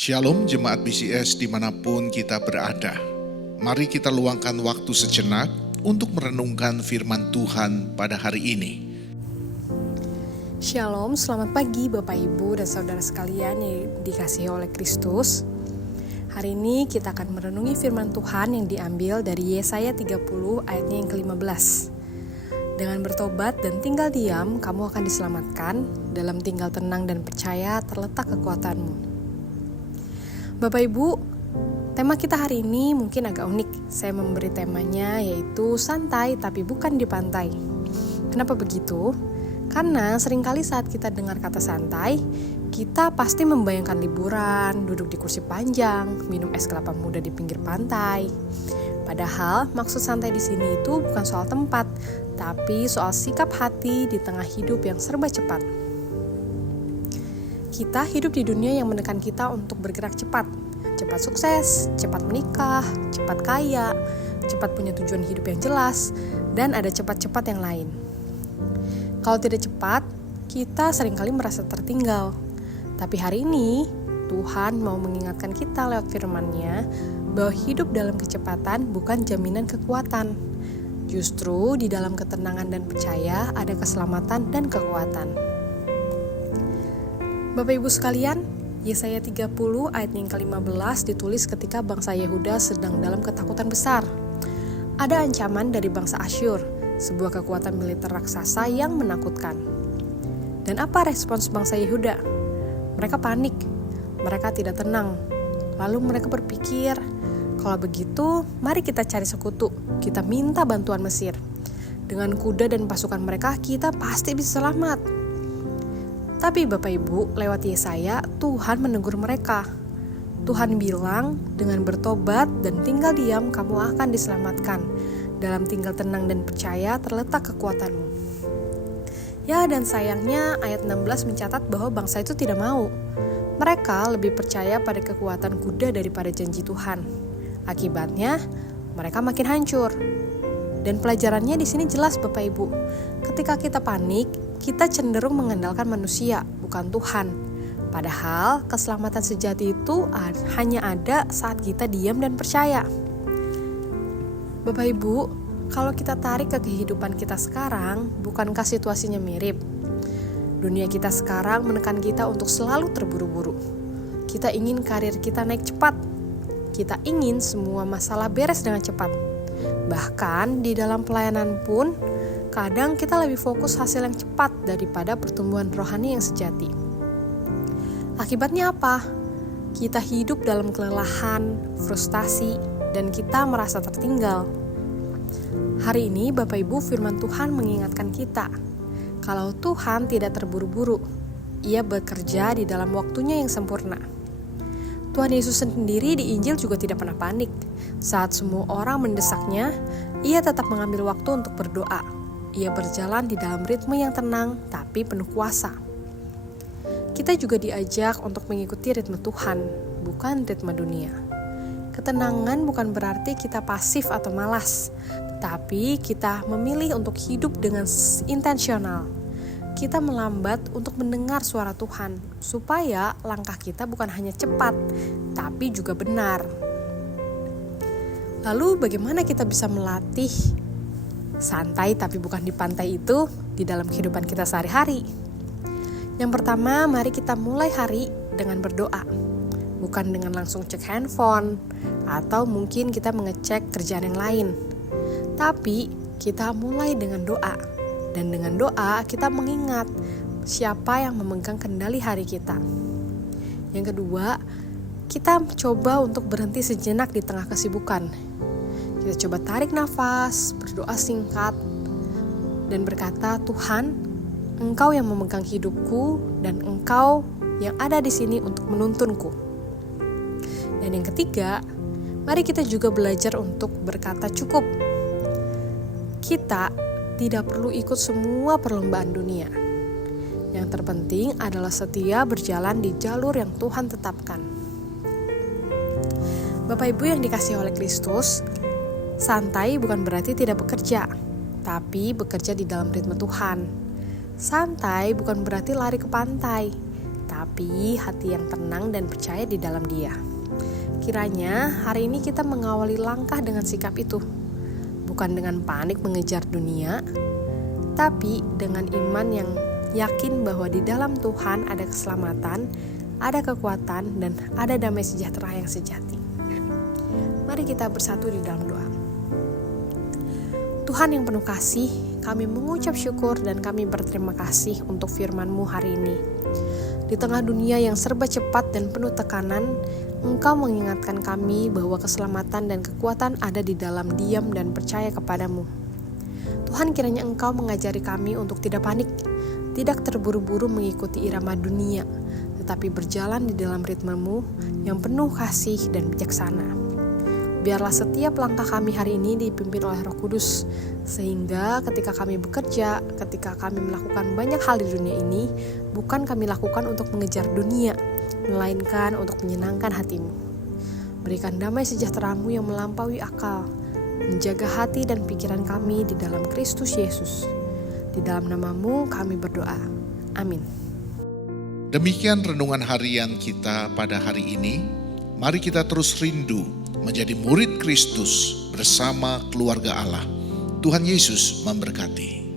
Shalom jemaat BCS dimanapun kita berada. Mari kita luangkan waktu sejenak untuk merenungkan firman Tuhan pada hari ini. Shalom, selamat pagi Bapak Ibu dan Saudara sekalian yang dikasihi oleh Kristus. Hari ini kita akan merenungi firman Tuhan yang diambil dari Yesaya 30 ayatnya yang ke-15. Dengan bertobat dan tinggal diam, kamu akan diselamatkan. Dalam tinggal tenang dan percaya terletak kekuatanmu. Bapak Ibu, tema kita hari ini mungkin agak unik. Saya memberi temanya yaitu santai tapi bukan di pantai. Kenapa begitu? Karena seringkali saat kita dengar kata santai, kita pasti membayangkan liburan, duduk di kursi panjang, minum es kelapa muda di pinggir pantai. Padahal maksud santai di sini itu bukan soal tempat, tapi soal sikap hati di tengah hidup yang serba cepat. Kita hidup di dunia yang menekan kita untuk bergerak cepat. Cepat sukses, cepat menikah, cepat kaya, cepat punya tujuan hidup yang jelas, dan ada cepat-cepat yang lain. Kalau tidak cepat, kita seringkali merasa tertinggal. Tapi hari ini, Tuhan mau mengingatkan kita lewat firman-Nya bahwa hidup dalam kecepatan bukan jaminan kekuatan. Justru di dalam ketenangan dan percaya ada keselamatan dan kekuatan. Bapak Ibu sekalian, Yesaya 30 ayat yang ke-15 ditulis ketika bangsa Yehuda sedang dalam ketakutan besar. Ada ancaman dari bangsa Asyur, sebuah kekuatan militer raksasa yang menakutkan. Dan apa respons bangsa Yehuda? Mereka panik, mereka tidak tenang. Lalu mereka berpikir, kalau begitu mari kita cari sekutu, kita minta bantuan Mesir. Dengan kuda dan pasukan mereka kita pasti bisa selamat. Tapi Bapak Ibu, lewat Yesaya, Tuhan menegur mereka. Tuhan bilang, dengan bertobat dan tinggal diam kamu akan diselamatkan. Dalam tinggal tenang dan percaya terletak kekuatanmu. Ya, dan sayangnya ayat 16 mencatat bahwa bangsa itu tidak mau. Mereka lebih percaya pada kekuatan kuda daripada janji Tuhan. Akibatnya, mereka makin hancur. Dan pelajarannya di sini jelas Bapak Ibu. Ketika kita panik, kita cenderung mengandalkan manusia, bukan Tuhan. Padahal keselamatan sejati itu hanya ada saat kita diam dan percaya. Bapak Ibu, kalau kita tarik ke kehidupan kita sekarang, bukankah situasinya mirip? Dunia kita sekarang menekan kita untuk selalu terburu-buru. Kita ingin karir kita naik cepat. Kita ingin semua masalah beres dengan cepat. Bahkan di dalam pelayanan pun, kadang kita lebih fokus hasil yang cepat daripada pertumbuhan rohani yang sejati. Akibatnya apa? Kita hidup dalam kelelahan, frustasi, dan kita merasa tertinggal. Hari ini Bapak Ibu firman Tuhan mengingatkan kita, kalau Tuhan tidak terburu-buru, Ia bekerja di dalam waktunya yang sempurna. Tuhan Yesus sendiri di Injil juga tidak pernah panik. Saat semua orang mendesaknya, Ia tetap mengambil waktu untuk berdoa. Ia berjalan di dalam ritme yang tenang tapi penuh kuasa. Kita juga diajak untuk mengikuti ritme Tuhan, bukan ritme dunia. Ketenangan bukan berarti kita pasif atau malas, tetapi kita memilih untuk hidup dengan intensional. Kita melambat untuk mendengar suara Tuhan, supaya langkah kita bukan hanya cepat, tapi juga benar. Lalu bagaimana kita bisa melatih santai tapi bukan di pantai itu di dalam kehidupan kita sehari-hari? Yang pertama, mari kita mulai hari dengan berdoa. Bukan dengan langsung cek handphone, atau mungkin kita mengecek kerjaan yang lain. Tapi kita mulai dengan doa. Dan dengan doa kita mengingat siapa yang memegang kendali hari kita. Yang kedua, kita coba untuk berhenti sejenak di tengah kesibukan. Kita coba tarik nafas, berdoa singkat, dan berkata, Tuhan, Engkau yang memegang hidupku dan Engkau yang ada di sini untuk menuntunku. Dan yang ketiga, mari kita juga belajar untuk berkata cukup. Kita tidak perlu ikut semua perlombaan dunia. Yang terpenting adalah setia berjalan di jalur yang Tuhan tetapkan. Bapak Ibu yang dikasihi oleh Kristus, santai bukan berarti tidak bekerja, tapi bekerja di dalam ritme Tuhan. Santai bukan berarti lari ke pantai, tetapi hati yang tenang dan percaya di dalam Dia. Kiranya hari ini kita mengawali langkah dengan sikap itu, bukan dengan panik mengejar dunia, tapi dengan iman yang yakin bahwa di dalam Tuhan ada keselamatan, ada kekuatan, dan ada damai sejahtera yang sejati. Mari kita bersatu di dalam doa. Tuhan yang penuh kasih, kami mengucap syukur dan kami berterima kasih untuk firman-Mu hari ini. Di tengah dunia yang serba cepat dan penuh tekanan, Engkau mengingatkan kami bahwa keselamatan dan kekuatan ada di dalam diam dan percaya kepadamu. Tuhan, kiranya Engkau mengajari kami untuk tidak panik, tidak terburu-buru mengikuti irama dunia, tetapi berjalan di dalam ritme-Mu yang penuh kasih dan bijaksana. Biarlah setiap langkah kami hari ini dipimpin oleh Roh Kudus, sehingga ketika kami bekerja, ketika kami melakukan banyak hal di dunia ini, bukan kami lakukan untuk mengejar dunia, melainkan untuk menyenangkan hati-Mu. Berikan damai sejahtera-Mu yang melampaui akal, menjaga hati dan pikiran kami di dalam Kristus Yesus. Di dalam nama-Mu kami berdoa. Amin. Demikian renungan harian kita pada hari ini. Mari kita terus rindu menjadi murid Kristus bersama keluarga Allah. Tuhan Yesus memberkati.